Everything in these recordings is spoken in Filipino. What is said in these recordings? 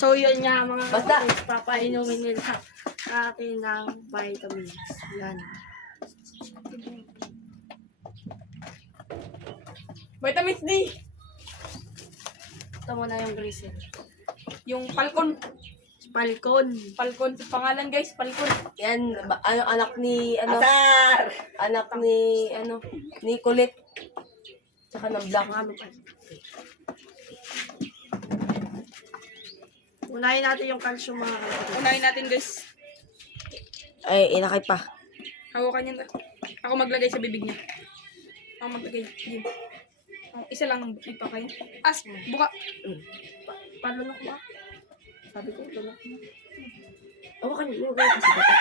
So yun nga mga Basta. kapatid, papainumin nila sa atin ng vitamins. Yan. Vitamins D. Ito muna yung glycerin. Yung Falcon. Falcon. Falcon. Pangalan guys, Falcon. Yan, anak ni, Asar! anak ni, ni Kulit. Tsaka ng Black. Ano pa? Unahin natin yung calcium mga kapatid. Unahin natin guys. Ay, inakay pa. Hawakan niya. Ako maglagay sa bibig niya. Ako maglagay. Yun. Isa lang ipakay. As, buka. Palunok ba? Sabi ko, palunok mo. Hawakan niyo, kasi bata.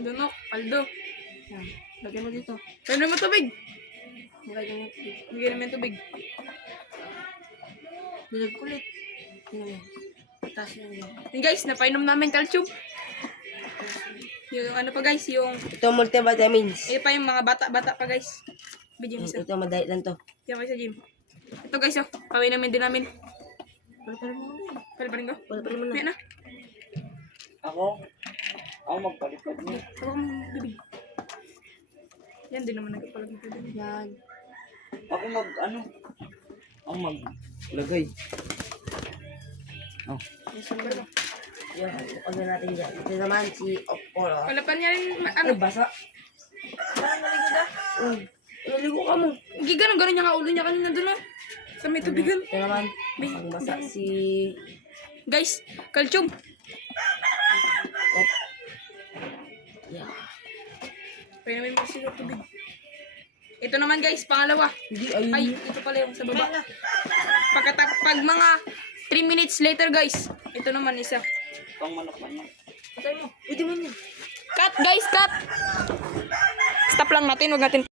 Dunok, paldo. Yan. Lagyan mo dito. Lagyan mo tubig. Lagyan mo dito. Lagyan naman tubig. Bilag kulit. Tingnan mo. Taas mo yun. Yun guys, napainom namin calcium. Yung ano pa guys, yung... Ito multivitamins. Eh pa yung mga bata-bata pa guys. Bigyan isa. Ito, madali lang to. Yan kayo sa gym. Ito guys, oh. Pawinamin din namin. Pala mo na. Pala pa rin ko. Pala mo na. Yan na. Ako? Ako magpalipad niya. Hawak mo bibig. Yan din naman nagpalagay ko din. Yan. Ako ako maglagay. Oh. Yan, ano natin dyan. Ito naman si Oporo. Wala pa niya rin, Ano, basa? Naligo ka mo. Gano'n niya nga ulo niya kanina doon ah. Sa may tubigan. Ito naman, ang basa si... Guys, calcium. Yeah. Pwede namin masilo tubig. Ito naman guys, pangalawa. Hindi, ayun. Ay, ito pala yung sa baba. Pag mga 3 minutes later guys, ito naman isa. Pang manok man yan. Patay mo. Pwede mo yun. Cut guys, cut! Stop lang natin, wag natin